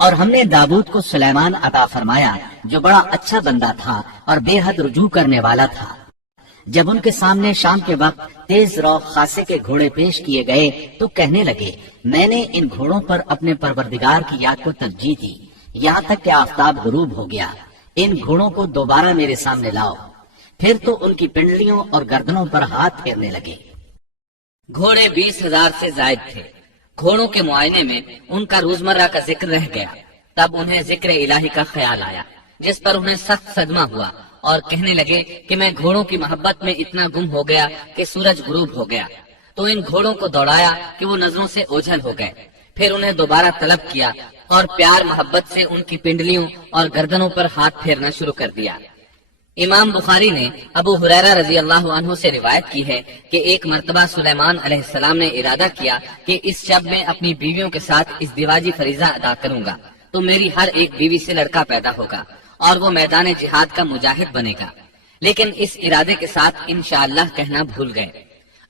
اور ہم نے داؤد کو سلیمان عطا فرمایا جو بڑا اچھا بندہ تھا اور بے حد رجوع کرنے والا تھا۔ جب ان کے سامنے شام کے وقت تیز رو خاصے کے گھوڑے پیش کیے گئے تو کہنے لگے، میں نے ان گھوڑوں پر اپنے پروردگار کی یاد کو ترجیح دی یہاں تک کہ آفتاب غروب ہو گیا۔ ان گھوڑوں کو دوبارہ میرے سامنے لاؤ۔ پھر تو ان کی پنڈلیوں اور گردنوں پر ہاتھ پھیرنے لگے۔ گھوڑے 20,000 سے زائد تھے۔ گھوڑوں کے معائنے میں ان کا روزمرہ کا ذکر رہ گیا۔ تب انہیں ذکر الہی کا خیال آیا، جس پر انہیں سخت صدمہ ہوا اور کہنے لگے کہ میں گھوڑوں کی محبت میں اتنا گم ہو گیا کہ سورج غروب ہو گیا۔ تو ان گھوڑوں کو دوڑایا کہ وہ نظروں سے اوجھل ہو گئے۔ پھر انہیں دوبارہ طلب کیا اور پیار محبت سے ان کی پنڈلیوں اور گردنوں پر ہاتھ پھیرنا شروع کر دیا۔ امام بخاری نے ابو ہریرہ رضی اللہ عنہ سے روایت کی ہے کہ ایک مرتبہ سلیمان علیہ السلام نے ارادہ کیا کہ اس شب میں اپنی بیویوں کے ساتھ ازدواجی فریضہ ادا کروں گا تو میری ہر ایک بیوی سے لڑکا پیدا ہوگا اور وہ میدان جہاد کا مجاہد بنے گا، لیکن اس ارادے کے ساتھ انشاءاللہ کہنا بھول گئے۔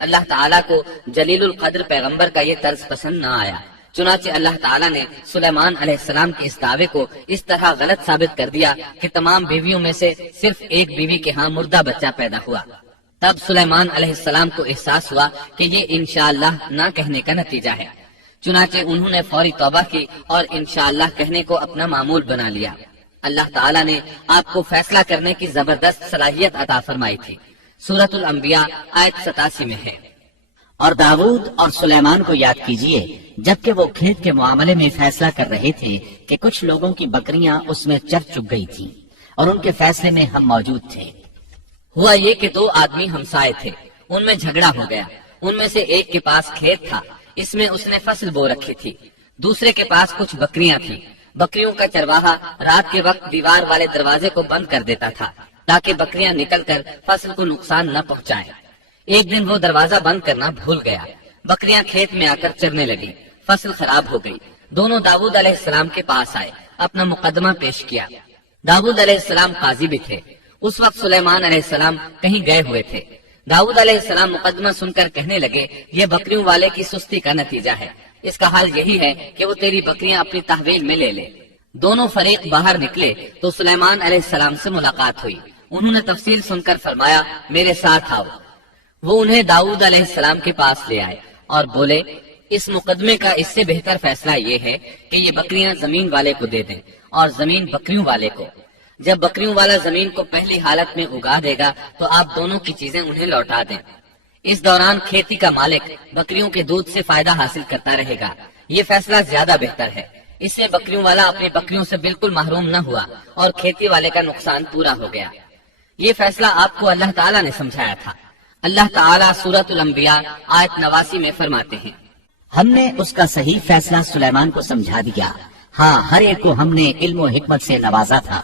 اللہ تعالیٰ کو جلیل القدر پیغمبر کا یہ طرز پسند نہ آیا، چنانچہ اللہ تعالیٰ نے سلیمان علیہ السلام کے اس دعوے کو اس طرح غلط ثابت کر دیا کہ تمام بیویوں میں سے صرف ایک بیوی کے ہاں مردہ بچہ پیدا ہوا۔ تب سلیمان علیہ السلام کو احساس ہوا کہ یہ انشاءاللہ نہ کہنے کا نتیجہ ہے، چنانچہ انہوں نے فوری توبہ کی اور انشاءاللہ کہنے کو اپنا معمول بنا لیا۔ اللہ تعالیٰ نے آپ کو فیصلہ کرنے کی زبردست صلاحیت عطا فرمائی تھی۔ سورۃ الانبیاء آیت 87 میں ہے۔ اور داؤد اور سلیمان کو یاد کیجئے جبکہ وہ کھیت کے معاملے میں فیصلہ کر رہے تھے کہ کچھ لوگوں کی بکریاں اس میں چر چگ گئی تھیں اور ان کے فیصلے میں ہم موجود تھے۔ ہوا یہ کہ 2 آدمی ہمسائے تھے، ان میں جھگڑا ہو گیا۔ ان میں سے ایک کے پاس کھیت تھا، اس میں اس نے فصل بو رکھی تھی، دوسرے کے پاس کچھ بکریاں تھیں۔ بکریوں کا چرواہا رات کے وقت دیوار والے دروازے کو بند کر دیتا تھا تاکہ بکریاں نکل کر فصل کو نقصان نہ پہنچائیں۔ ایک دن وہ دروازہ بند کرنا بھول گیا، بکریاں کھیت میں آ کر چرنے لگی، فصل خراب ہو گئی۔ دونوں داؤد علیہ السلام کے پاس آئے، اپنا مقدمہ پیش کیا۔ داؤد علیہ السلام قاضی بھی تھے۔ اس وقت سلیمان علیہ السلام کہیں گئے ہوئے تھے۔ داؤد علیہ السلام مقدمہ سن کر کہنے لگے، یہ بکریوں والے کی سستی کا نتیجہ ہے، اس کا حال یہی ہے کہ وہ تیری بکریاں اپنی تحویل میں لے لے۔ دونوں فریق باہر نکلے تو سلیمان علیہ السلام سے ملاقات ہوئی۔ انہوں نے تفصیل سن کر فرمایا، میرے ساتھ آؤ۔ وہ انہیں داؤد علیہ السلام کے پاس لے آئے اور بولے، اس مقدمے کا اس سے بہتر فیصلہ یہ ہے کہ یہ بکریاں زمین والے کو دے دیں اور زمین بکریوں والے کو۔ جب بکریوں والا زمین کو پہلی حالت میں اگا دے گا تو آپ دونوں کی چیزیں انہیں لوٹا دیں۔ اس دوران کھیتی کا مالک بکریوں کے دودھ سے فائدہ حاصل کرتا رہے گا۔ یہ فیصلہ زیادہ بہتر ہے۔ اس سے بکریوں والا اپنی بکریوں سے بالکل محروم نہ ہوا اور کھیتی والے کا نقصان پورا ہو گیا۔ یہ فیصلہ آپ کو اللہ تعالیٰ نے سمجھایا تھا۔ اللہ تعالیٰ سورۃ الانبیاء آیت 89 میں فرماتے ہیں، ہم نے اس کا صحیح فیصلہ سلیمان کو سمجھا دیا، ہاں ہر ایک کو ہم نے علم و حکمت سے نوازا تھا۔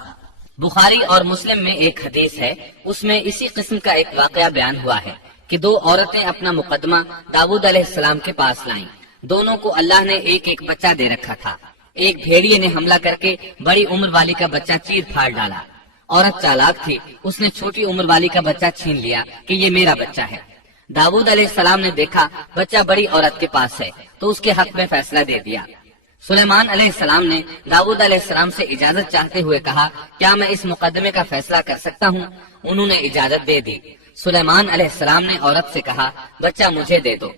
بخاری اور مسلم میں ایک حدیث ہے، اس میں اسی قسم کا ایک واقعہ بیان ہوا ہے کہ 2 عورتیں اپنا مقدمہ داؤد علیہ السلام کے پاس لائیں۔ دونوں کو اللہ نے ایک ایک بچہ دے رکھا تھا۔ ایک بھیڑیے نے حملہ کر کے بڑی عمر والی کا بچہ چیر پھاڑ ڈالا۔ عورت چالاک تھی، اس نے چھوٹی عمر والی کا بچہ چھین لیا کہ یہ میرا بچہ ہے۔ داؤد علیہ السلام نے دیکھا بچہ بڑی عورت کے پاس ہے تو اس کے حق میں فیصلہ دے دیا۔ سلیمان علیہ السلام نے داؤد علیہ السلام سے اجازت چاہتے ہوئے کہا، کیا میں اس مقدمے کا فیصلہ کر سکتا ہوں؟ انہوں نے اجازت دے دی۔ سلیمان علیہ السلام نے عورت سے کہا، بچہ مجھے دے دو۔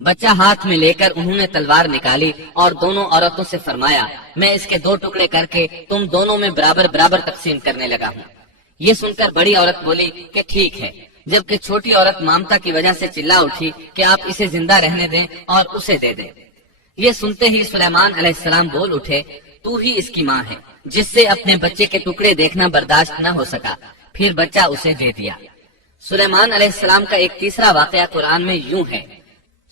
بچہ ہاتھ میں لے کر انہوں نے تلوار نکالی اور دونوں عورتوں سے فرمایا، میں اس کے 2 ٹکڑے کر کے تم دونوں میں برابر برابر تقسیم کرنے لگا ہوں۔ یہ سن کر بڑی عورت بولی کہ ٹھیک ہے، جبکہ چھوٹی عورت مامتا کی وجہ سے چلا اٹھی کہ آپ اسے زندہ رہنے دیں اور اسے دے دیں۔ یہ سنتے ہی سلیمان علیہ السلام بول اٹھے، تو ہی اس کی ماں ہے، جس سے اپنے بچے کے ٹکڑے دیکھنا برداشت نہ ہو سکا، پھر بچہ اسے دے دیا۔ سلیمان علیہ السلام کا ایک تیسرا واقعہ قرآن میں یوں ہے،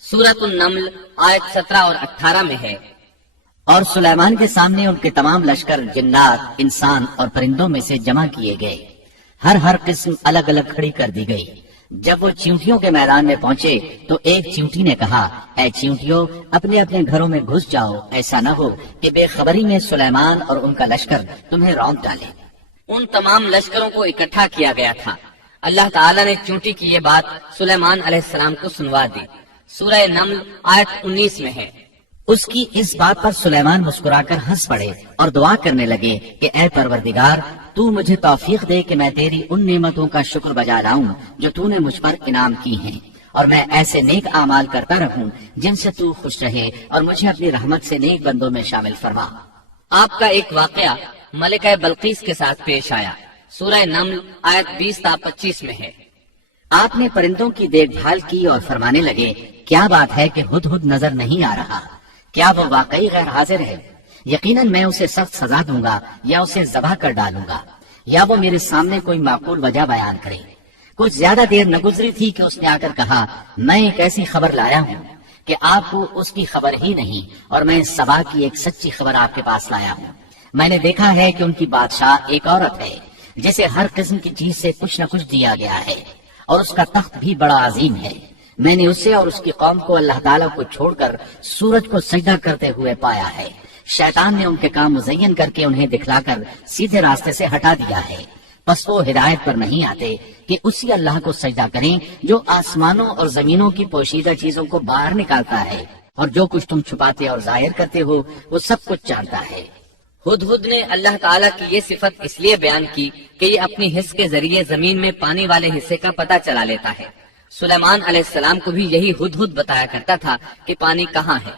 سورۃ النمل آیت 17 اور 18 میں ہے، اور سلیمان کے سامنے ان کے تمام لشکر جنات، انسان اور پرندوں میں سے جمع کیے گئے، ہر قسم الگ الگ کھڑی کر دی گئی۔ جب وہ چیونٹیوں کے میدان میں پہنچے تو ایک چیونٹی نے کہا، اے چیونٹیوں، اپنے اپنے گھروں میں گھس جاؤ، ایسا نہ ہو کہ بے خبری میں سلیمان اور ان کا لشکر تمہیں رونق ڈالے۔ ان تمام لشکروں کو اکٹھا کیا گیا تھا۔ اللہ تعالیٰ نے چیونٹی کی یہ بات سلیمان علیہ السلام کو سنوا دی۔ سورہ نمل آیت 19 میں ہے، اس کی اس بات پر سلیمان مسکرا کر ہنس پڑے اور دعا کرنے لگے کہ اے پروردگار، تو مجھے توفیق دے کہ میں تیری ان نعمتوں کا شکر بجا لاؤں جو تو نے مجھ پر انعام کی ہیں، اور میں ایسے نیک اعمال کرتا رہوں جن سے تو خوش رہے، اور مجھے اپنی رحمت سے نیک بندوں میں شامل فرما۔ آپ کا ایک واقعہ ملکہ بلقیس کے ساتھ پیش آیا، سورہ نمل آیت 20 تا 25 میں ہے۔ آپ نے پرندوں کی دیکھ بھال کی اور فرمانے لگے، کیا بات ہے کہ ہدہد نظر نہیں آ رہا؟ کیا وہ واقعی غیر حاضر ہے؟ یقیناً میں اسے سخت سزا دوں گا یا اسے ذبح کر ڈالوں گا، یا وہ میرے سامنے کوئی معقول وجہ بیان کرے۔ کچھ زیادہ دیر نہ گزری تھی کہ اس نے آ کر کہا، میں ایک ایسی خبر لایا ہوں کہ آپ کو اس کی خبر ہی نہیں، اور میں سبا کی ایک سچی خبر آپ کے پاس لایا ہوں۔ میں نے دیکھا ہے کہ ان کی بادشاہ ایک عورت ہے جسے ہر قسم کی چیز سے کچھ نہ کچھ دیا گیا ہے، اور اس کا تخت بھی بڑا عظیم ہے۔ میں نے اسے اور اس کی قوم کو اللہ تعالیٰ کو چھوڑ کر سورج کو سجدہ کرتے ہوئے پایا ہے۔ شیطان نے ان کے کام مزین کر کے انہیں دکھلا کر سیدھے راستے سے ہٹا دیا ہے، پس وہ ہدایت پر نہیں آتے کہ اسی اللہ کو سجدہ کریں جو آسمانوں اور زمینوں کی پوشیدہ چیزوں کو باہر نکالتا ہے، اور جو کچھ تم چھپاتے اور ظاہر کرتے ہو وہ سب کچھ جانتا ہے۔ ہدہد نے اللہ تعالیٰ کی یہ صفت اس لیے بیان کی کہ یہ اپنی حس کے ذریعے زمین میں پانی والے حصے کا پتہ چلا لیتا ہے۔ سلیمان علیہ السلام کو بھی یہی ہدہد بتایا کرتا تھا کہ پانی کہاں ہے،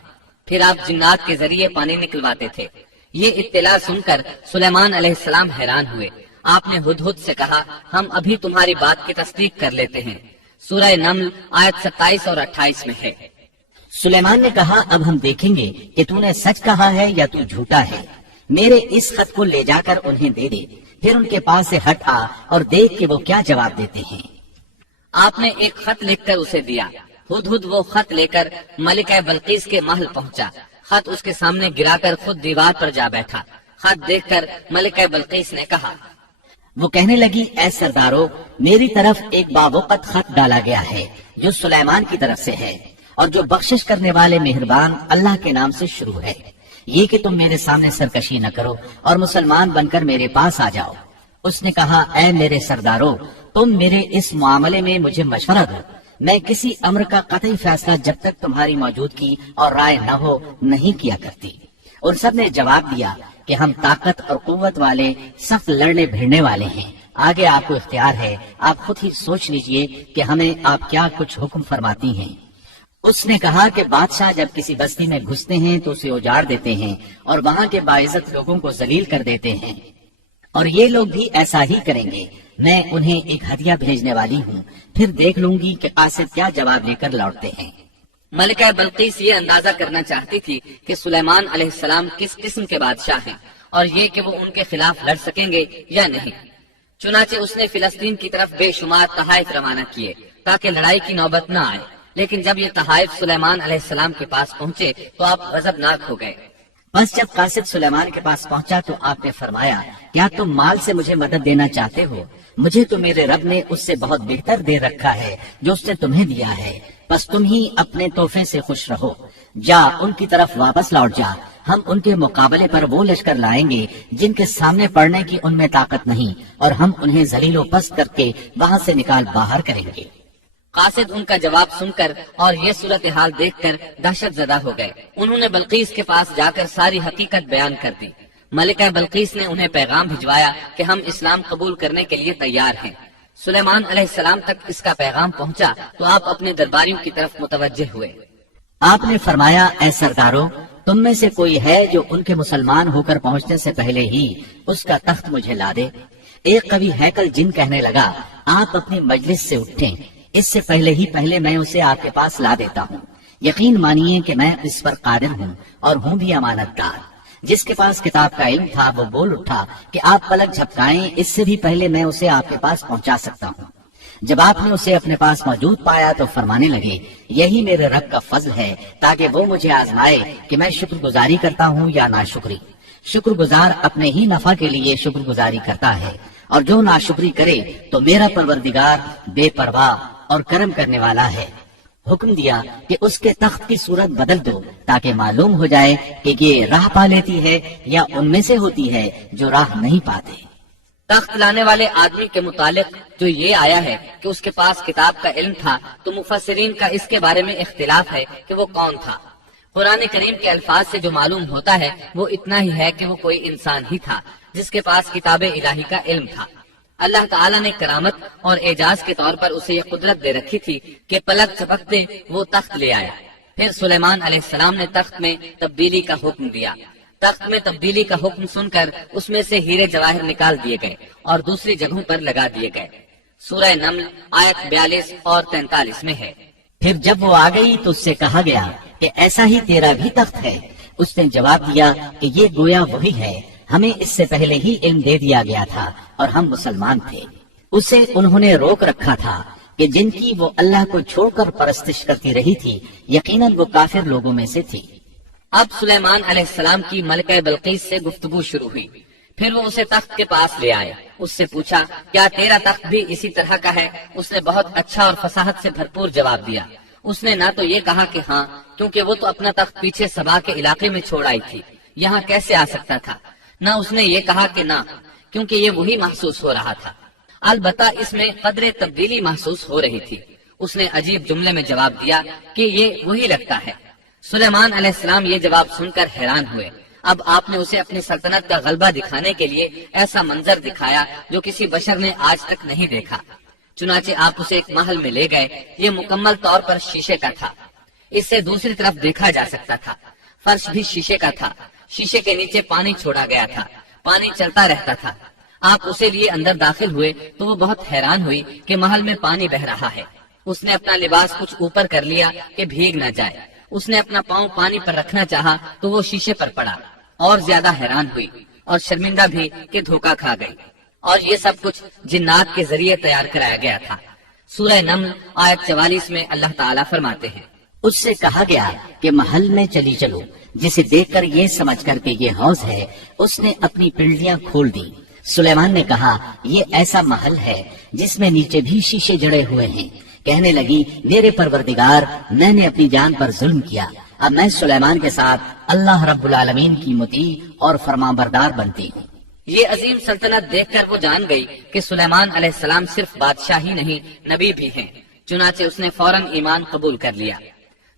پھر آپ جنات کے ذریعے پانی نکلواتے تھے۔ یہ اطلاع سن کر سلیمان علیہ السلام حیران ہوئے۔ آپ نے ہدہد سے کہا، ہم ابھی تمہاری بات کی تصدیق کر لیتے ہیں۔ سورہ نمل آیت 27 اور 28 میں ہے۔ سلیمان نے کہا، اب ہم دیکھیں گے کہ تو نے سچ کہا ہے یا تو جھوٹا ہے۔ میرے اس خط کو لے جا کر انہیں دے دے، پھر ان کے پاس سے ہٹ آ اور دیکھ کہ وہ کیا جواب دیتے ہیں۔ آپ نے ایک خط لکھ کر اسے دیا۔ ہدہد وہ خط لے کر ملکہ بلقیس کے محل پہنچا۔ خط اس کے سامنے گرا کر خود دیوار پر جا بیٹھا۔ خط دیکھ کر ملکہ بلقیس نے کہا، وہ کہنے لگی، اے سردارو، میری طرف ایک باوقت خط ڈالا گیا ہے جو سلیمان کی طرف سے ہے، اور جو بخشش کرنے والے مہربان اللہ کے نام سے شروع ہے، یہ کہ تم میرے سامنے سرکشی نہ کرو اور مسلمان بن کر میرے پاس آ جاؤ۔ اس نے کہا، اے میرے سردارو، تم میرے اس معاملے میں مجھے مشورہ دو۔ میں کسی امر کا قطعی فیصلہ جب تک تمہاری موجودگی اور رائے نہ ہو نہیں کیا کرتی۔ ان سب نے جواب دیا کہ ہم طاقت اور قوت والے، سخت لڑنے بھیڑنے والے ہیں، آگے آپ کو اختیار ہے، آپ خود ہی سوچ لیجئے کہ ہمیں آپ کیا کچھ حکم فرماتی ہیں۔ اس نے کہا کہ بادشاہ جب کسی بستی میں گھستے ہیں تو اسے اجاڑ دیتے ہیں اور وہاں کے باعزت لوگوں کو ذلیل کر دیتے ہیں، اور یہ لوگ بھی ایسا ہی کریں گے۔ میں انہیں ایک ہدیہ بھیجنے والی ہوں، پھر دیکھ لوں گی کہ قاصد کیا جواب لے کر لوٹتے ہیں۔ ملکہ بلقیس یہ اندازہ کرنا چاہتی تھی کہ سلیمان علیہ السلام کس قسم کے بادشاہ ہیں، اور یہ کہ وہ ان کے خلاف لڑ سکیں گے یا نہیں۔ چنانچہ اس نے فلسطین کی طرف بے شمار تحائف روانہ کیے تاکہ لڑائی کی نوبت نہ آئے، لیکن جب یہ تحائف سلیمان علیہ السلام کے پاس پہنچے تو آپ غضبناک ہو گئے۔ بس جب قاصد سلیمان کے پاس پہنچا تو آپ نے فرمایا، کیا تم مال سے مجھے مدد دینا چاہتے ہو؟ مجھے تو میرے رب نے اس سے بہت بہتر دے رکھا ہے جو اس نے تمہیں دیا ہے، بس تم ہی اپنے تحفے سے خوش رہو۔ جا ان کی طرف واپس لوٹ جا، ہم ان کے مقابلے پر وہ لشکر لائیں گے جن کے سامنے پڑنے کی ان میں طاقت نہیں، اور ہم انہیں ذلیل و پست کر کے وہاں سے نکال باہر کریں گے۔ قاصد ان کا جواب سن کر اور یہ صورتحال دیکھ کر دہشت زدہ ہو گئے۔ انہوں نے بلقیس کے پاس جا کر ساری حقیقت بیان کر دی۔ ملکہ بلقیس نے انہیں پیغام بھجوایا کہ ہم اسلام قبول کرنے کے لیے تیار ہیں۔ سلیمان علیہ السلام تک اس کا پیغام پہنچا تو آپ اپنے درباریوں کی طرف متوجہ ہوئے۔ آپ نے فرمایا، اے سردارو، تم میں سے کوئی ہے جو ان کے مسلمان ہو کر پہنچنے سے پہلے ہی اس کا تخت مجھے لا دے؟ ایک قوی ہیکل جن کہنے لگا، آپ اپنی مجلس سے اٹھیں، اس سے پہلے میں اسے آپ کے پاس لا دیتا ہوں۔ یقین مانیے کہ میں اس پر قادر ہوں اور ہوں بھی امانت دار۔ جس کے پاس کتاب کا علم تھا وہ بول اٹھا کہ آپ پلک جھپکائیں، اس سے بھی پہلے میں اسے آپ کے پاس پہنچا سکتا ہوں۔ جب آپ نے اسے اپنے پاس موجود پایا تو فرمانے لگے، یہی میرے رب کا فضل ہے تاکہ وہ مجھے آزمائے کہ میں شکر گزاری کرتا ہوں یا ناشکری۔ شکر گزار اپنے ہی نفع کے لیے شکر گزاری کرتا ہے، اور جو ناشکری کرے تو میرا پروردگار بے پرواہ اور کرم کرنے والا ہے۔ حکم دیا کہ اس کے تخت کی صورت بدل دو تاکہ معلوم ہو جائے کہ یہ راہ پا لیتی ہے یا ان میں سے ہوتی ہے جو راہ نہیں پاتے۔ تخت لانے والے آدمی کے متعلق جو یہ آیا ہے کہ اس کے پاس کتاب کا علم تھا، تو مفسرین کا اس کے بارے میں اختلاف ہے کہ وہ کون تھا۔ قرآن کریم کے الفاظ سے جو معلوم ہوتا ہے وہ اتنا ہی ہے کہ وہ کوئی انسان ہی تھا جس کے پاس کتاب الہی کا علم تھا۔ اللہ تعالیٰ نے کرامت اور اعجاز کے طور پر اسے یہ قدرت دے رکھی تھی کہ پلک جھپکتے وہ تخت لے آیا۔ پھر سلیمان علیہ السلام نے تخت میں تبدیلی کا حکم دیا۔ تخت میں تبدیلی کا حکم سن کر اس میں سے ہیرے جواہر نکال دیے گئے اور دوسری جگہوں پر لگا دیے گئے۔ سورہ نمل آیت 42 اور 43 میں ہے۔ پھر جب وہ آ گئی تو اس سے کہا گیا کہ ایسا ہی تیرا بھی تخت ہے۔ اس نے جواب دیا کہ یہ گویا وہی ہے، ہمیں اس سے پہلے ہی علم دے دیا گیا تھا اور ہم مسلمان تھے۔ اسے انہوں نے روک رکھا تھا کہ جن کی وہ اللہ کو چھوڑ کر پرستش کرتی رہی تھی، یقیناً وہ کافر لوگوں میں سے تھی۔ اب سلیمان علیہ السلام کی ملکہ بلقیس سے گفتگو شروع ہوئی۔ پھر وہ اسے تخت کے پاس لے آئے۔ اس سے پوچھا، کیا تیرا تخت بھی اسی طرح کا ہے؟ اس نے بہت اچھا اور فصاحت سے بھرپور جواب دیا۔ اس نے نہ تو یہ کہا کہ ہاں، کیونکہ وہ تو اپنا تخت پیچھے سبا کے علاقے میں چھوڑ آئی تھی، یہاں کیسے آ سکتا تھا، نہ اس نے یہ کہا کہ نہ، کیونکہ یہ وہی محسوس ہو رہا تھا۔ البتہ اس میں قدر تبدیلی محسوس ہو رہی تھی۔ اس نے عجیب جملے میں جواب دیا کہ یہ وہی لگتا ہے۔ سلیمان علیہ السلام یہ جواب سن کر حیران ہوئے۔ اب آپ نے اسے اپنی سلطنت کا غلبہ دکھانے کے لیے ایسا منظر دکھایا جو کسی بشر نے آج تک نہیں دیکھا۔ چنانچہ آپ اسے ایک محل میں لے گئے۔ یہ مکمل طور پر شیشے کا تھا، اس سے دوسری طرف دیکھا جا سکتا تھا۔ فرش بھی شیشے کا تھا، شیشے کے نیچے پانی چھوڑا گیا تھا، پانی چلتا رہتا تھا۔ آپ اسے لیے اندر داخل ہوئے تو وہ بہت حیران ہوئی کہ محل میں پانی بہ رہا ہے۔ اس نے اپنا لباس کچھ اوپر کر لیا کہ بھیگ نہ جائے۔ اس نے اپنا پاؤں پانی پر رکھنا چاہا تو وہ شیشے پر پڑا، اور زیادہ حیران ہوئی اور شرمندہ بھی کہ دھوکا کھا گئی۔ اور یہ سب کچھ جنات کے ذریعے تیار کرایا گیا تھا۔ سورہ نمل آیت 44 میں اللہ تعالیٰ فرماتے ہیں، اس سے کہا گیا کہ محل میں چلی چلو، جسے دیکھ کر یہ سمجھ کر کہ یہ حوض ہے، اس نے اپنی پنڈلیاں کھول دی۔ سلیمان نے کہا، یہ ایسا محل ہے جس میں نیچے بھی شیشے جڑے ہوئے ہیں۔ کہنے لگی، میرے پروردگار، میں نے اپنی جان پر ظلم کیا، اب میں سلیمان کے ساتھ اللہ رب العالمین کی مطیع اور فرمانبردار بنتی ہوں۔ یہ عظیم سلطنت دیکھ کر وہ جان گئی کہ سلیمان علیہ السلام صرف بادشاہ ہی نہیں، نبی بھی ہیں۔ چنانچہ اس نے فوراً ایمان قبول کر لیا۔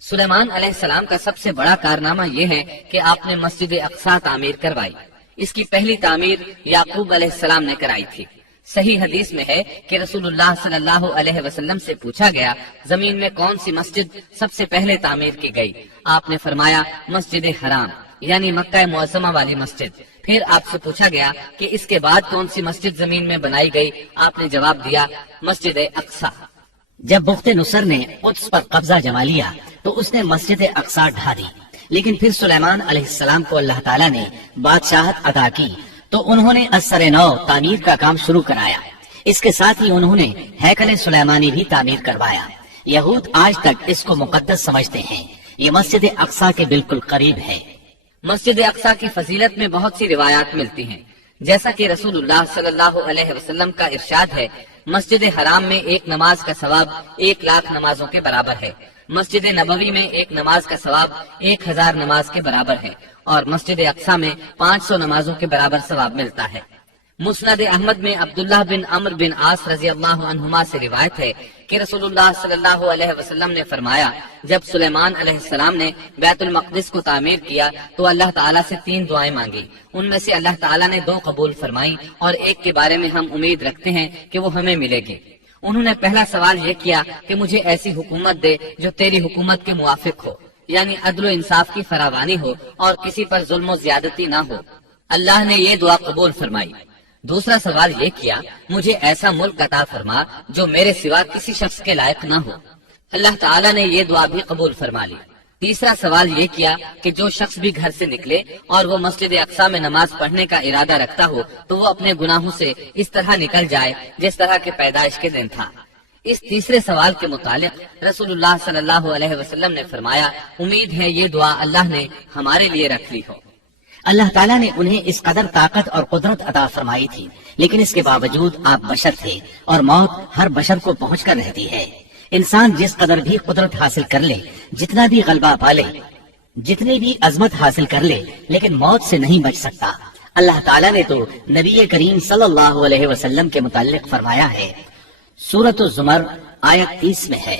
سلیمان علیہ السلام کا سب سے بڑا کارنامہ یہ ہے کہ آپ نے مسجد اقصی تعمیر کروائی۔ اس کی پہلی تعمیر یعقوب علیہ السلام نے کرائی تھی۔ صحیح حدیث میں ہے کہ رسول اللہ صلی اللہ علیہ وسلم سے پوچھا گیا، زمین میں کون سی مسجد سب سے پہلے تعمیر کی گئی؟ آپ نے فرمایا، مسجد حرام، یعنی مکہ معظمہ والی مسجد۔ پھر آپ سے پوچھا گیا کہ اس کے بعد کون سی مسجد زمین میں بنائی گئی؟ آپ نے جواب دیا، مسجد اقصی۔ جب بخت نصر نے قدس پر قبضہ جما لیا تو اس نے مسجد اقصی ڈھا دی، لیکن پھر سلیمان علیہ السلام کو اللہ تعالیٰ نے بادشاہت عطا کی تو انہوں نے ازسر نو تعمیر کا کام شروع کرایا۔ اس کے ساتھ ہی انہوں نے ہیکل سلیمانی بھی تعمیر کروایا۔ یہود آج تک اس کو مقدس سمجھتے ہیں۔ یہ مسجد اقصی کے بالکل قریب ہے۔ مسجد اقصی کی فضیلت میں بہت سی روایات ملتی ہیں، جیسا کہ رسول اللہ صلی اللہ علیہ وسلم کا ارشاد ہے، مسجد حرام میں ایک نماز کا ثواب 1,00,000 نمازوں کے برابر ہے، مسجد نبوی میں ایک نماز کا ثواب 1,000 نماز کے برابر ہے، اور مسجد اقصی میں 500 نمازوں کے برابر ثواب ملتا ہے۔ مسند احمد میں عبداللہ بن عمرو بن عاص رضی اللہ عنہما سے روایت ہے کہ رسول اللہ صلی اللہ علیہ وسلم نے فرمایا، جب سلیمان علیہ السلام نے بیت المقدس کو تعمیر کیا تو اللہ تعالیٰ سے 3 دعائیں مانگی، ان میں سے اللہ تعالیٰ نے 2 قبول فرمائیں اور ایک کے بارے میں ہم امید رکھتے ہیں کہ وہ ہمیں ملے گی۔ انہوں نے پہلا سوال یہ کیا کہ مجھے ایسی حکومت دے جو تیری حکومت کے موافق ہو، یعنی عدل و انصاف کی فراوانی ہو اور کسی پر ظلم و زیادتی نہ ہو۔ اللہ نے یہ دعا قبول فرمائی۔ دوسرا سوال یہ کیا، مجھے ایسا ملک عطا فرما جو میرے سوا کسی شخص کے لائق نہ ہو۔ اللہ تعالیٰ نے یہ دعا بھی قبول فرما لی۔ تیسرا سوال یہ کیا کہ جو شخص بھی گھر سے نکلے اور وہ مسجد اقصی میں نماز پڑھنے کا ارادہ رکھتا ہو تو وہ اپنے گناہوں سے اس طرح نکل جائے جس طرح کے پیدائش کے دن تھا۔ اس تیسرے سوال کے متعلق رسول اللہ صلی اللہ علیہ وسلم نے فرمایا، امید ہے یہ دعا اللہ نے ہمارے لیے رکھ لی ہو۔ اللہ تعالیٰ نے انہیں اس قدر طاقت اور قدرت عطا فرمائی تھی، لیکن اس کے باوجود آپ بشر تھے اور موت ہر بشر کو پہنچ کر رہتی ہے۔ انسان جس قدر بھی قدرت حاصل کر لے، جتنا بھی غلبہ پالے، جتنی بھی عظمت حاصل کر لے، لیکن موت سے نہیں بچ سکتا۔ اللہ تعالیٰ نے تو نبی کریم صلی اللہ علیہ وسلم کے متعلق فرمایا ہے، سورۃ الزمر آیت 30 میں ہے،